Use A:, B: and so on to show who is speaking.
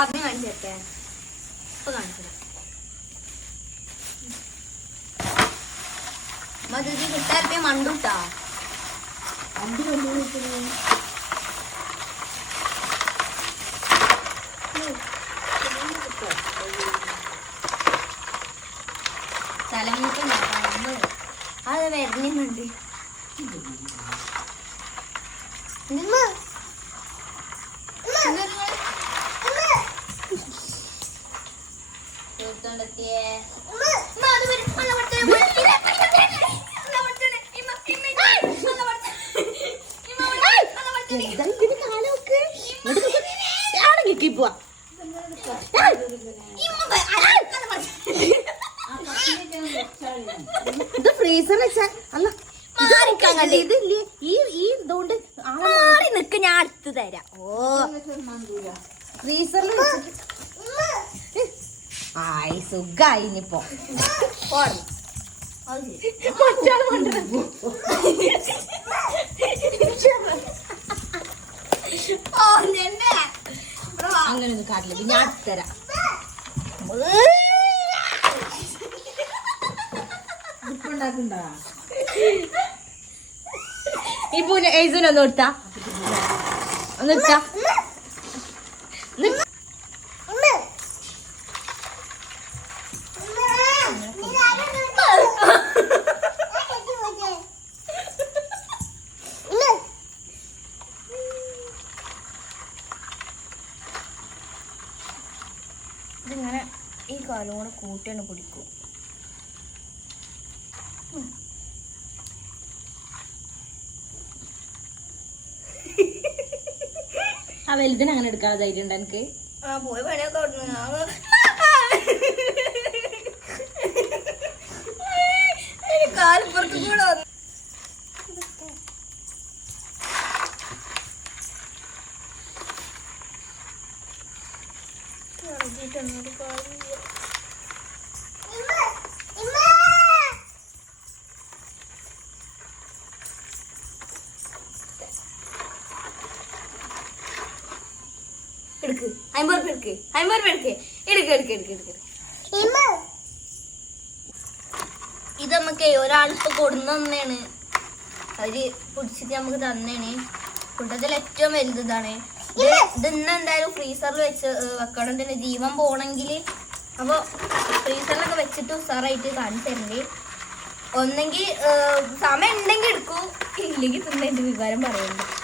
A: സാറിന് കാണിച്ചേ ഇപ്പൊ കാണിച്ചത് മധുരി കിട്ടാറിയ മണ്ടുട്ടാ
B: അമ്പി കൊണ്ടുപോയി
A: സ്ഥലം അത് വരുന്നുണ്ട് തീർത്തോണ്ടെത്തിയേ
B: ഇത് ഫ്രീസർ അല്ല. ഇതില്ലേ ഈ ഈ ഇതുകൊണ്ട്
A: മാറി നിക്ക് ഞാൻ അടുത്ത് തരാം ഓ
B: ഫ്രീസറിൽ വെച്ചിട്ട് ആയി സുഖായി ഇനിയിപ്പോ മറ്റാൾ
A: ഞെന്നെ
B: അങ്ങനെ ഒന്നും കാട്ടില്ല ഞാൻ തരാം ഇപ്പൊ ഏജുനൊന്നും എടുത്താ. ഒന്ന് എടുത്താ ഒന്ന്
A: ഇതിങ്ങനെ ഈ കാലും കൂടെ കൂട്ടിയാണ് പിടിക്കും
B: ആ വലുതിന് അങ്ങനെ എടുക്കാതെ ധൈര്യം ഉണ്ട് എനിക്ക്?
A: ആ പോയി പണിയൊക്കെ ഇറങ്ങിയിട്ടൊന്നൊരു കാര്യമില്ല. എടുക്ക്. അമ്പത് റുപ്യ എടുക്ക്. അമ്പത് റുപ്യ എടുക്ക്. എടുക്ക് എടുക്ക് എടുക്ക് എടുക്ക്. ഇത് നമുക്ക് ഒരാൾക്ക് കൊടുന്നു തന്നെയാണ്. അവർ പിടിച്ചിട്ട് നമുക്ക് തന്നേണ് കൂട്ടത്തിൽ ഏറ്റവും വലുത് ഇതാണ് ഇത് ഇത് ഇന്ന് എന്തായാലും ഫ്രീസറിൽ വെച്ച് വെക്കണം. തന്നെ ജീവൻ പോണെങ്കിൽ അപ്പോൾ ഫ്രീസറിലൊക്കെ വെച്ചിട്ട് ഉസാറായിട്ട് കാണിച്ചു ഒന്നെങ്കിൽ സമയം ഉണ്ടെങ്കിൽ എടുക്കൂ. ഇല്ലെങ്കിൽ തിന്നതിന്റെ വിവരം പറയുന്നുണ്ട്